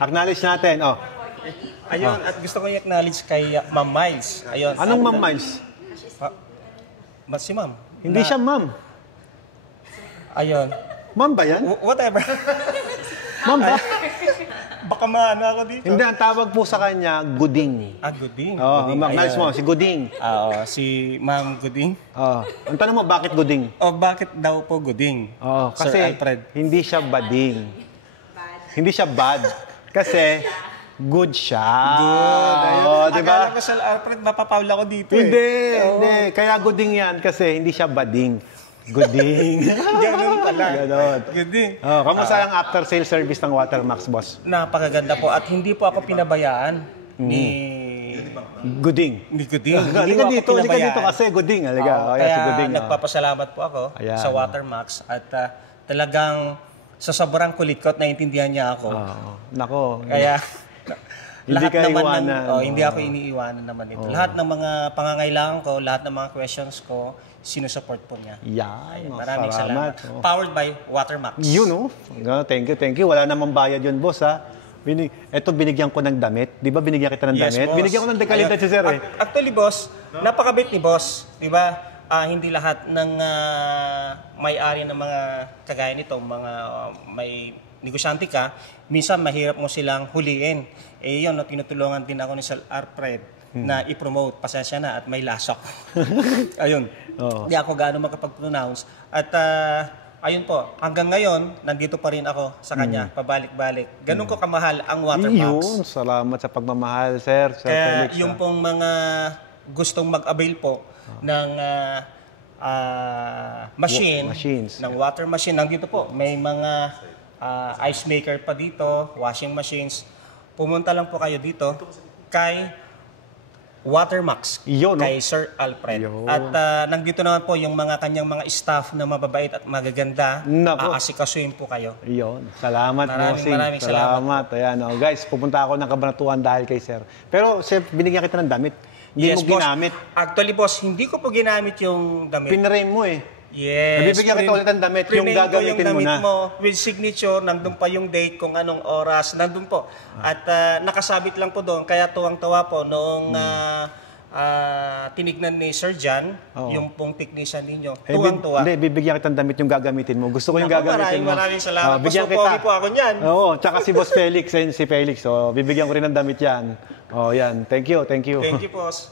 Acknowledge natin. Oh. Ayun, at gusto ko i-acknowledge kay Ma'am Miles. Ayun. Anong Ma'am Miles? Si Ma'am. Hindi siya Ma'am. Ayun. Ma'am ba yan? Whatever. Ma'am ba? Baka maano ako dito. Hindi, ang tawag po sa kanya, Guding. Guding. Oh, acknowledge mo, si Guding. Si Ma'am Guding. Oh. Ang tanong mo, bakit Guding? Bakit daw po Guding? Oh, kasi Sir Alfred. hindi siya bading. Hindi siya bad. Kasi good siya. Good. Oh, diba? Akala ko Sir Alfred, mapapaul ako dito Hindi. Kaya Guding yan kasi hindi siya bading. Guding. Ganun pala. Ganun. Guding. Oh, kamusta ang after sales service ng Watermax, boss? Napakaganda po at hindi po ako pinabayaan ni Guding. Guding. Halika dito kasi Guding. Halika. Kaya si Guding, nagpapasalamat po ako sa Watermax at talagang sa sobrang kulit ko at naintindihan niya ako. Nako. Kaya Hindi lahat ka naman iwanan. hindi ako iniiwanan naman ito. Lahat ng mga pangangailangan ko, lahat ng mga questions ko, sinusupport po niya. Yan. Maraming salamat. Oh. Powered by Watermax. Yun, Thank you. Wala namang bayad yun, boss, ha? Ito, binigyan ko ng damit. Di ba binigyan kita ng damit? Boss. Binigyan ko ng dekalidad si sir, eh. Actually, boss, napakabait ni boss. Di ba? Hindi lahat ng may-ari ng mga kagaya nito, mga may negosyante ka, minsan mahirap mo silang huliin. Yun, tinutulungan din ako ni Sir Alfred na i-promote. Pasensya na at may lasok. Ayun. Hindi ako gaano makapag-pronounce. At ayun po, hanggang ngayon, nandito pa rin ako sa kanya, pabalik-balik. Ganun ko kamahal ang Watermax. Yun, salamat sa pagmamahal, sir. Kaya Felix, yung pong mga gustong mag-avail po ng machines, ng water machine, nandito po, may mga ice maker pa dito, washing machines. Pumunta lang po kayo dito kay Watermax, kay Sir Alfred. At nandito naman po yung mga kanyang mga staff na mababait at magaganda. Aasikasuhin po kayo. Yun. Salamat, bossing. Maraming salamat. Ayan, guys, pupunta ako ng Kabanatuan dahil kay sir. Pero, sir, binigyan kita ng damit. Hindi mo ginamit. Actually, boss, hindi ko po ginamit yung damit. Pinrame mo, eh. Yes. Nabibigyan kita ulit ng damit, yung gagamitin mo na. With signature, nandun pa yung date, kung anong oras, nandun po. At nakasabit lang po doon, kaya tuwang-tawa po noong tinignan ni Sir John, yung pong technician ninyo. Tuwang-tawa. Hindi, bibigyan kita ng damit yung gagamitin mo. Gusto ko yung gagamitin mo. Maraming salamat. Bigyan kita. Po ako niyan. Oo, tsaka si Boss Felix, si Felix. Bibigyan ko rin ng damit yan. Yan. Thank you. Thank you, boss.